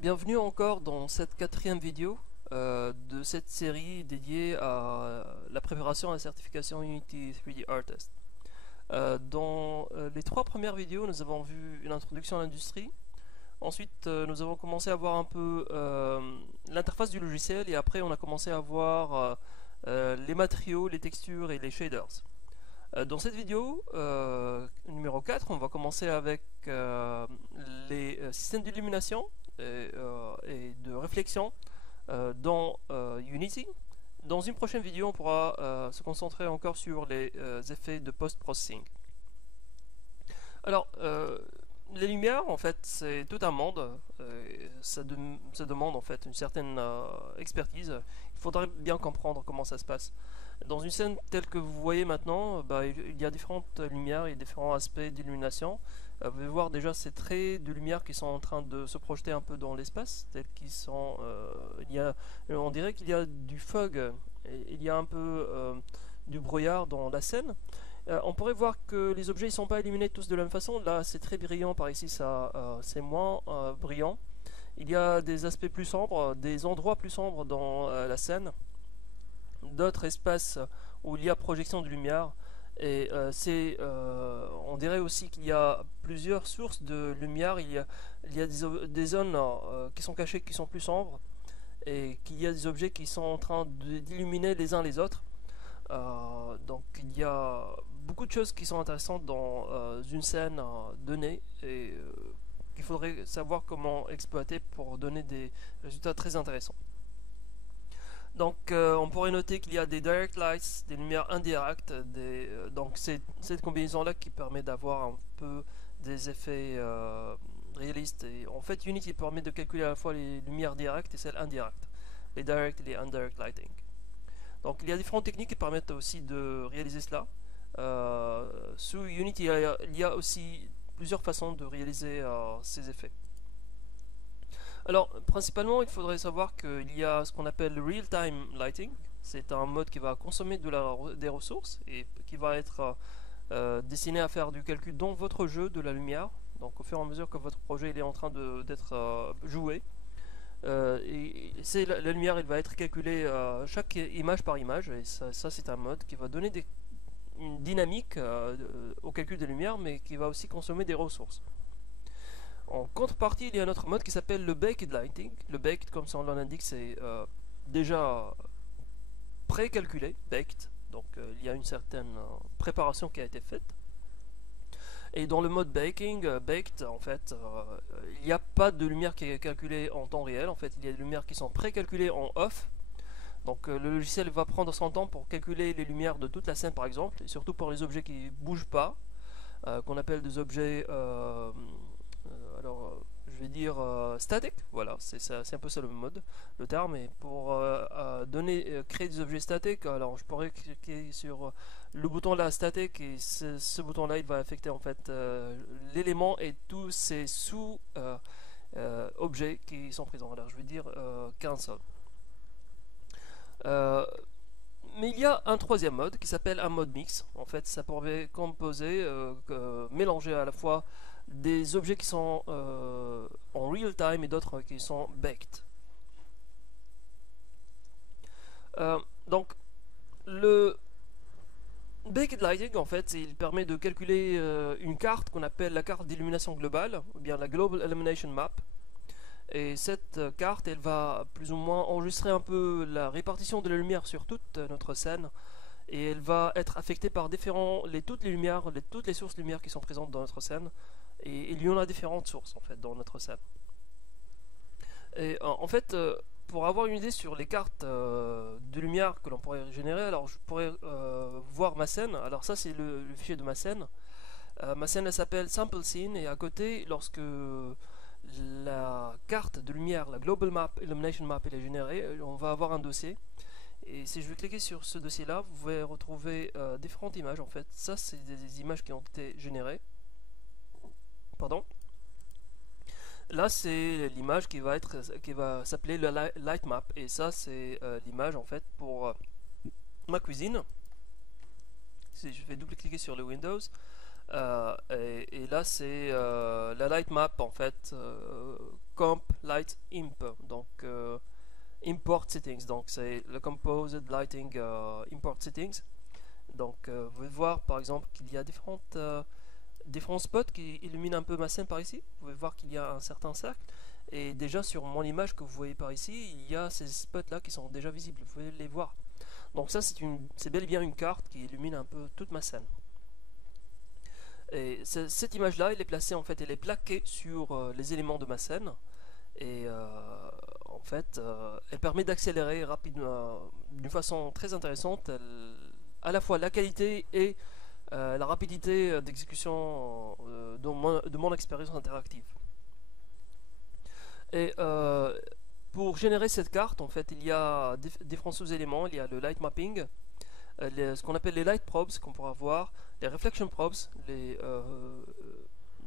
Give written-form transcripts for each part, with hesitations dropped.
Bienvenue encore dans cette quatrième vidéo de cette série dédiée à la préparation à la certification Unity 3D Artist. Dans les trois premières vidéos, nous avons vu une introduction à l'industrie. Ensuite, nous avons commencé à voir un peu l'interface du logiciel et après on a commencé à voir les matériaux, les textures et les shaders. Dans cette vidéo numéro 4, on va commencer avec les systèmes d'illumination et de réflexion dans Unity. Dans une prochaine vidéo, on pourra se concentrer encore sur les effets de post-processing. Alors, les lumières, en fait, c'est tout un monde. Ça demande en fait une certaine expertise. Il faudrait bien comprendre comment ça se passe. Dans une scène telle que vous voyez maintenant, il y a différentes lumières et différents aspects d'illumination. Vous pouvez voir déjà ces traits de lumière qui sont en train de se projeter un peu dans l'espace, tels qu'ils sont. On dirait qu'il y a du fog, il y a un peu du brouillard dans la scène. On pourrait voir que les objets ne sont pas illuminés tous de la même façon. Là, c'est très brillant, par ici, c'est moins brillant. Il y a des aspects plus sombres, des endroits plus sombres dans la scène, d'autres espaces où il y a projection de lumière. Et on dirait aussi qu'il y a plusieurs sources de lumière. Il y a des zones qui sont cachées, qui sont plus sombres, et qu'il y a des objets qui sont en train d'illuminer les uns les autres. Donc il y a beaucoup de choses qui sont intéressantes dans une scène donnée et qu'il faudrait savoir comment exploiter pour donner des résultats très intéressants. Donc on pourrait noter qu'il y a des direct lights, des lumières indirectes, donc c'est cette combinaison-là qui permet d'avoir un peu des effets réalistes. Et en fait, Unity permet de calculer à la fois les lumières directes et celles indirectes, les direct et les indirect lighting. Donc il y a différentes techniques qui permettent aussi de réaliser cela. Sous Unity, il y a aussi plusieurs façons de réaliser ces effets. Alors, principalement, il faudrait savoir qu'il y a ce qu'on appelle le real-time lighting. C'est un mode qui va consommer des ressources et qui va être destiné à faire du calcul dans votre jeu de la lumière. Donc, au fur et à mesure que votre projet est en train d'être joué, et la lumière, elle va être calculée chaque image par image. Et ça c'est un mode qui va donner une dynamique au calcul des lumières, mais qui va aussi consommer des ressources. En contrepartie, il y a un autre mode qui s'appelle le Baked Lighting. Le Baked, comme son nom l'indique, c'est déjà pré-calculé, baked. Donc il y a une certaine préparation qui a été faite. Et dans le mode baked, en fait, il n'y a pas de lumière qui est calculée en temps réel. En fait, il y a des lumières qui sont pré-calculées en off. Donc le logiciel va prendre son temps pour calculer les lumières de toute la scène, par exemple, et surtout pour les objets qui ne bougent pas, qu'on appelle des objets je vais dire static, voilà, c'est un peu ça le terme. Et pour créer des objets statiques, alors je pourrais cliquer sur le bouton là, static, et ce bouton là, il va affecter en fait l'élément et tous ces sous-objets qui sont présents. Alors je vais dire cancel. Mais il y a un troisième mode qui s'appelle un mode mix. En fait, ça pourrait composer, mélanger à la fois des objets qui sont en real time et d'autres qui sont baked. Donc, le baked lighting, en fait, il permet de calculer une carte qu'on appelle la carte d'illumination globale, ou bien la Global Illumination Map. Et cette carte, elle va plus ou moins enregistrer un peu la répartition de la lumière sur toute notre scène. Et elle va être affectée par toutes les lumières, toutes les sources de lumière qui sont présentes dans notre scène. Et il y en a différentes sources en fait dans notre scène. Et en fait, pour avoir une idée sur les cartes de lumière que l'on pourrait générer, alors je pourrais voir ma scène. Alors ça c'est le fichier de ma scène. Ma scène elle s'appelle Sample Scene et à côté, lorsque la carte de lumière, la Global Map, Illumination Map, elle est générée, on va avoir un dossier. Et si je vais cliquer sur ce dossier là, vous pouvez retrouver différentes images en fait. Ça c'est des images qui ont été générées. Pardon. Là c'est l'image qui va s'appeler le light map et ça c'est l'image en fait pour ma cuisine. Si je vais double-cliquer sur le Windows, et là c'est la light map en fait comp light imp, donc import settings, donc c'est le composed lighting import settings. Donc vous pouvez voir par exemple qu'il y a différents spots qui illuminent un peu ma scène par ici. Vous pouvez voir qu'il y a un certain cercle, et déjà sur mon image que vous voyez par ici, il y a ces spots là qui sont déjà visibles, vous pouvez les voir. Donc ça c'est bel et bien une carte qui illumine un peu toute ma scène. Et cette image là, elle est placée en fait, elle est plaquée sur les éléments de ma scène, et en fait elle permet d'accélérer rapidement d'une façon très intéressante à la fois la qualité et la rapidité d'exécution de mon expérience interactive. Et pour générer cette carte, en fait, il y a différents sous-éléments. Il y a le light mapping, ce qu'on appelle les light probes qu'on pourra voir, les reflection probes,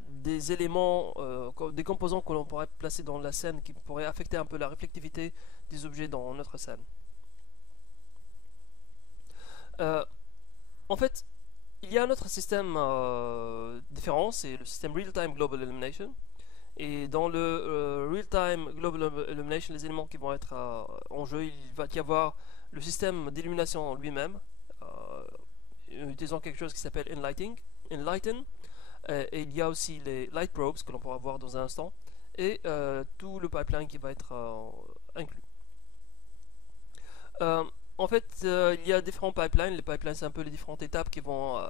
des éléments, des composants que l'on pourrait placer dans la scène qui pourraient affecter un peu la réflectivité des objets dans notre scène. En fait, il y a un autre système différent, c'est le système Real-Time Global Illumination. Et dans le Real-Time Global Illumination, les éléments qui vont être en jeu, il va y avoir le système d'illumination lui-même, utilisant quelque chose qui s'appelle Enlighten. Et il y a aussi les Light Probes que l'on pourra voir dans un instant, et tout le pipeline qui va être inclus. En fait, il y a différents pipelines. Les pipelines, c'est un peu les différentes étapes qui vont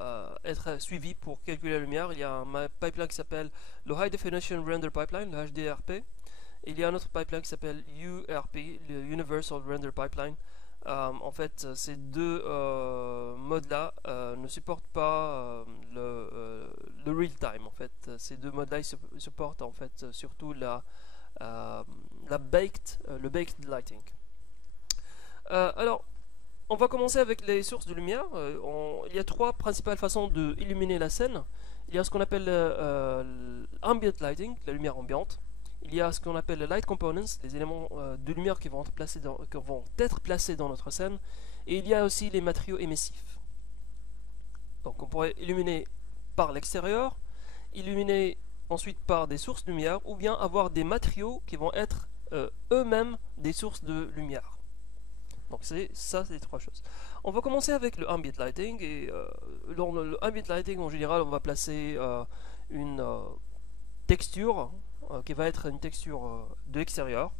être suivies pour calculer la lumière. Il y a un pipeline qui s'appelle le High Definition Render Pipeline, le HDRP. Et il y a un autre pipeline qui s'appelle URP, le Universal Render Pipeline. En fait, ces deux modes-là ne supportent pas le real-time. En fait, ces deux modes-là, ils supportent en fait surtout le baked lighting. Alors, on va commencer avec les sources de lumière. Il y a trois principales façons d'illuminer la scène. Il y a ce qu'on appelle ambient lighting, la lumière ambiante. Il y a ce qu'on appelle les light components, les éléments de lumière qui vont être placés dans notre scène. Et il y a aussi les matériaux émissifs. Donc on pourrait illuminer par l'extérieur, illuminer ensuite par des sources de lumière, ou bien avoir des matériaux qui vont être eux-mêmes des sources de lumière. Donc c'est les trois choses. On va commencer avec le ambient lighting, et dans le ambient lighting en général on va placer une texture qui va être une texture de l'extérieur,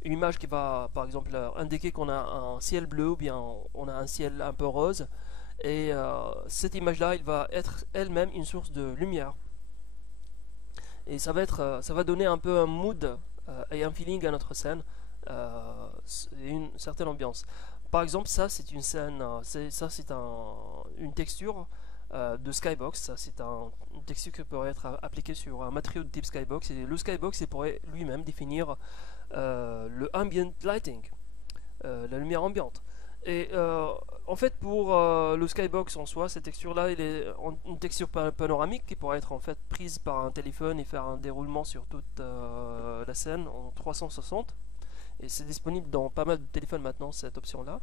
une image qui va par exemple indiquer qu'on a un ciel bleu ou bien on a un ciel un peu rose, et cette image là elle va être elle-même une source de lumière, et ça va donner un peu un mood et un feeling à notre scène. Une certaine ambiance. Par exemple, ça c'est une scène, une texture de Skybox. Ça c'est une texture qui pourrait être appliquée sur un matériau de type Skybox, et le Skybox il pourrait lui-même définir le ambient lighting, la lumière ambiante. Et en fait pour le Skybox en soi, cette texture là elle est une texture panoramique qui pourrait être en fait prise par un téléphone et faire un déroulement sur toute la scène en 360. Et c'est disponible dans pas mal de téléphones maintenant, cette option-là.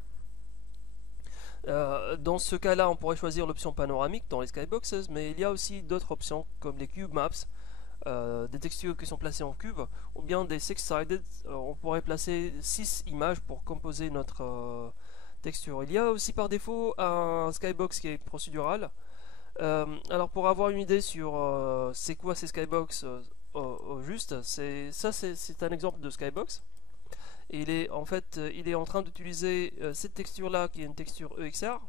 Dans ce cas-là, on pourrait choisir l'option panoramique dans les Skyboxes, mais il y a aussi d'autres options comme les Cube Maps, des textures qui sont placées en cube, ou bien des Six-Sided. On pourrait placer 6 images pour composer notre texture. Il y a aussi par défaut un Skybox qui est procédural. Alors pour avoir une idée sur c'est quoi ces Skybox au juste, c'est un exemple de Skybox. Et il est en train d'utiliser cette texture là qui est une texture EXR.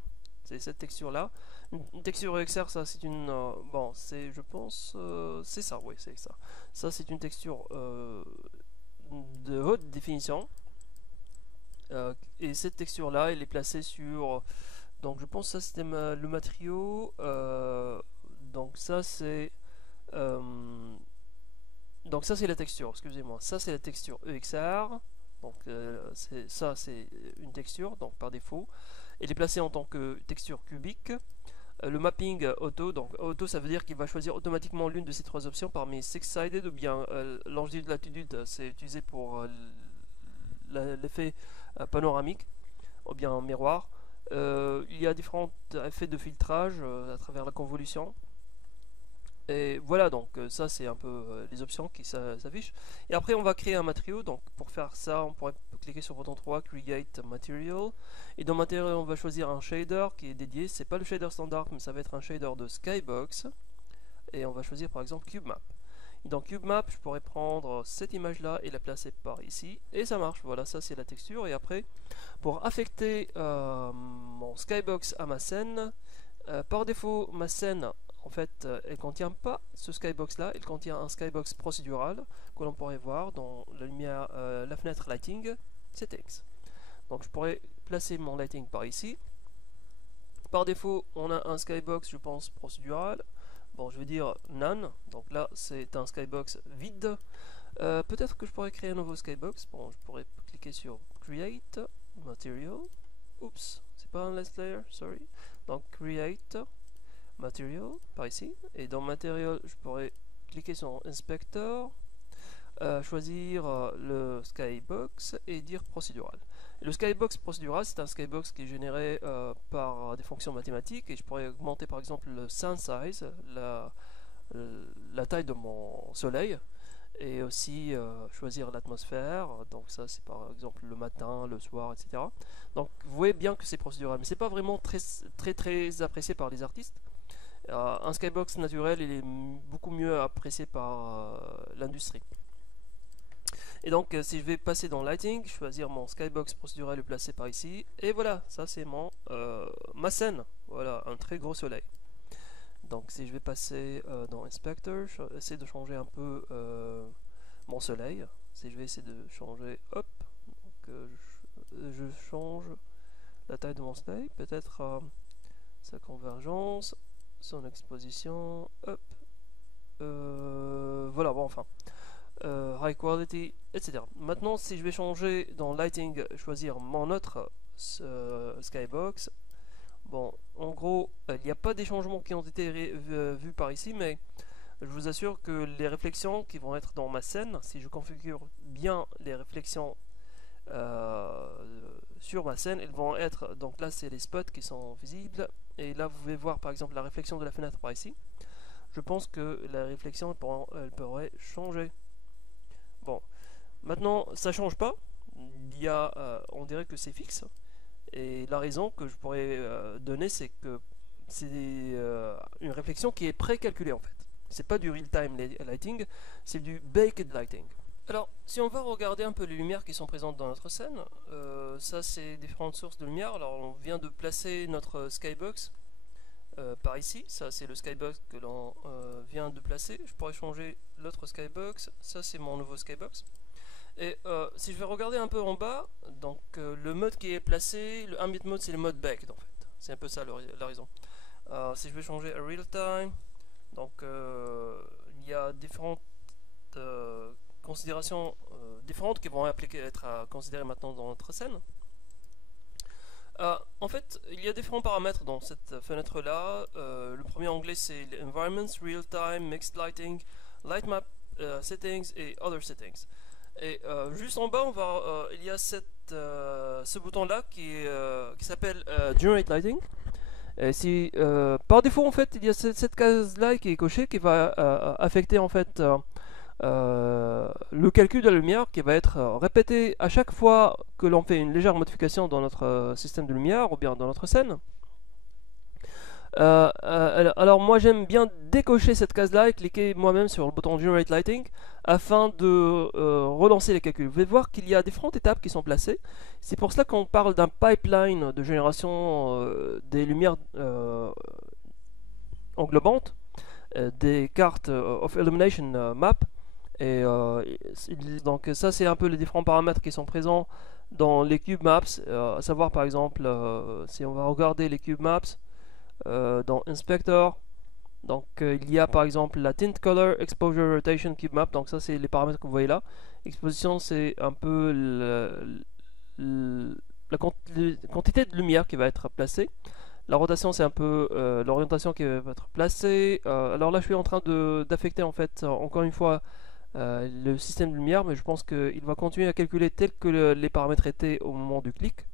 C'est cette texture là, une texture EXR. Ça c'est une bon, c'est, je pense, c'est ça, oui, c'est ça. Ça c'est une texture de haute définition, et cette texture là elle est placée sur, donc je pense que ça c'était le matériau, donc ça c'est la texture, excusez-moi, ça c'est la texture EXR. Donc ça c'est une texture, donc par défaut elle est placée en tant que texture cubique. Le mapping auto, donc auto ça veut dire qu'il va choisir automatiquement l'une de ces trois options parmi six-sided, ou bien longitude de latitude c'est utilisé pour l'effet panoramique, ou bien miroir. Il y a différents effets de filtrage à travers la convolution. Et voilà, donc ça c'est un peu les options qui s'affichent. Et après on va créer un matériau, donc pour faire ça on pourrait cliquer sur le bouton 3, Create Material. Et dans Material on va choisir un shader qui est dédié, c'est pas le shader standard mais ça va être un shader de Skybox. Et on va choisir par exemple CubeMap. Et dans CubeMap je pourrais prendre cette image là et la placer par ici. Et ça marche, voilà, ça c'est la texture. Et après pour affecter mon Skybox à ma scène, par défaut ma scène en fait, elle contient pas ce skybox là, elle contient un skybox procédural que l'on pourrait voir dans la lumière, la fenêtre lighting settings. Donc je pourrais placer mon lighting par ici. Par défaut, on a un skybox, je pense, procédural. Bon, je vais dire none. Donc là, c'est un skybox vide. Peut-être que je pourrais créer un nouveau skybox. Bon, je pourrais cliquer sur Create Material. Oups, c'est pas un last layer, sorry. Donc Create Material par ici, et dans Material je pourrais cliquer sur Inspector, choisir le Skybox et dire Procedural. Et le Skybox Procedural c'est un Skybox qui est généré par des fonctions mathématiques, et je pourrais augmenter par exemple le sun size, la taille de mon soleil, et aussi choisir l'atmosphère. Donc ça c'est par exemple le matin, le soir, etc. Donc vous voyez bien que c'est procédural, mais c'est pas vraiment très apprécié par les artistes. Un skybox naturel il est beaucoup mieux apprécié par l'industrie. Et donc si je vais passer dans lighting, choisir mon skybox procédural et le placer par ici, et voilà, ça c'est ma scène. Voilà, un très gros soleil. Donc si je vais passer dans inspector, essayer de changer un peu mon soleil. Si je vais essayer de changer, hop, donc, je change la taille de mon soleil, peut-être sa convergence, son exposition, hop, voilà, bon, enfin, high quality, etc. Maintenant, si je vais changer dans lighting, choisir mon autre skybox, bon, en gros, il n'y a pas des changements qui ont été vus par ici, mais je vous assure que les réflexions qui vont être dans ma scène, si je configure bien les réflexions sur ma scène, elles vont être, donc là c'est les spots qui sont visibles, et là vous pouvez voir par exemple la réflexion de la fenêtre par ici. Je pense que la réflexion elle pourrait changer. Bon, maintenant ça change pas, il y a, on dirait que c'est fixe, et la raison que je pourrais donner c'est que c'est une réflexion qui est précalculée en fait. C'est pas du real-time lighting, c'est du baked lighting. Alors, si on va regarder un peu les lumières qui sont présentes dans notre scène, ça c'est différentes sources de lumière. Alors, on vient de placer notre skybox par ici. Ça c'est le skybox que l'on vient de placer. Je pourrais changer l'autre skybox. Ça c'est mon nouveau skybox. Et si je vais regarder un peu en bas, donc le mode qui est placé, le ambient mode c'est le mode baked en fait. C'est un peu ça la raison. Si je vais changer à real time, donc il y a différentes considérations différentes qui vont être considérées maintenant dans notre scène. En fait, il y a différents paramètres dans cette fenêtre là. Le premier onglet c'est Environments, Real Time, Mixed Lighting, Light Map Settings et Other Settings. Et juste en bas, il y a ce bouton là qui s'appelle Generate Lighting. Et si, par défaut en fait il y a cette case là qui est cochée qui va affecter en fait le calcul de la lumière qui va être répété à chaque fois que l'on fait une légère modification dans notre système de lumière ou bien dans notre scène. Alors moi j'aime bien décocher cette case là et cliquer moi-même sur le bouton Generate Lighting afin de relancer les calculs. Vous pouvez voir qu'il y a différentes étapes qui sont placées. C'est pour cela qu'on parle d'un pipeline de génération des lumières englobantes, des cartes of illumination map. Et donc ça c'est un peu les différents paramètres qui sont présents dans les cube maps, à savoir par exemple si on va regarder les cube maps dans Inspector, donc il y a par exemple la Tint Color, Exposure, Rotation, Cube Map, donc ça c'est les paramètres que vous voyez là. Exposition c'est un peu la quantité de lumière qui va être placée. La rotation c'est un peu l'orientation qui va être placée. Alors là je suis en train d'affecter en fait encore une fois le système de lumière, mais je pense qu'il va continuer à calculer tel que les paramètres étaient au moment du clic.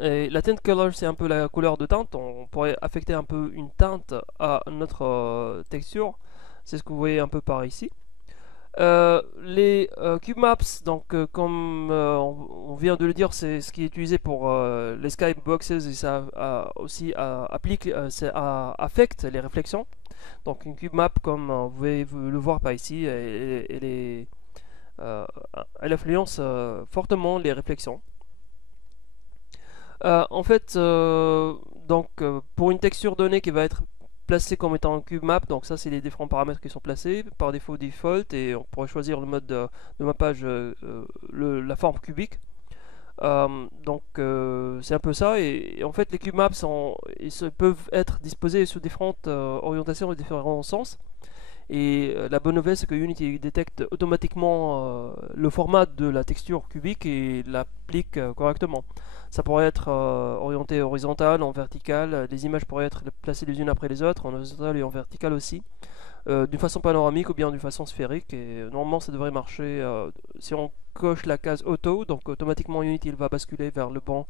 Et la tint color, c'est un peu la couleur de teinte. On pourrait affecter un peu une teinte à notre texture. C'est ce que vous voyez un peu par ici. Les cube maps, donc comme on vient de le dire, c'est ce qui est utilisé pour les skyboxes et ça aussi applique, affecte les réflexions. Donc une cube map, comme vous pouvez le voir par ici, euh, elle influence fortement les réflexions. En fait, pour une texture donnée qui va être placée comme étant un cube map, donc ça c'est les différents paramètres qui sont placés par défaut default, et on pourrait choisir le mode de mappage, la forme cubique. C'est un peu ça, et en fait les cube maps peuvent être disposés sous différentes orientations et différents sens. Et la bonne nouvelle, c'est que Unity détecte automatiquement le format de la texture cubique et l'applique correctement. Ça pourrait être orienté horizontal, en vertical. Les images pourraient être placées les unes après les autres, en horizontal et en vertical aussi, d'une façon panoramique ou bien d'une façon sphérique. Et normalement, ça devrait marcher si on coche la case auto. Donc automatiquement, Unity il va basculer vers le bon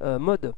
mode.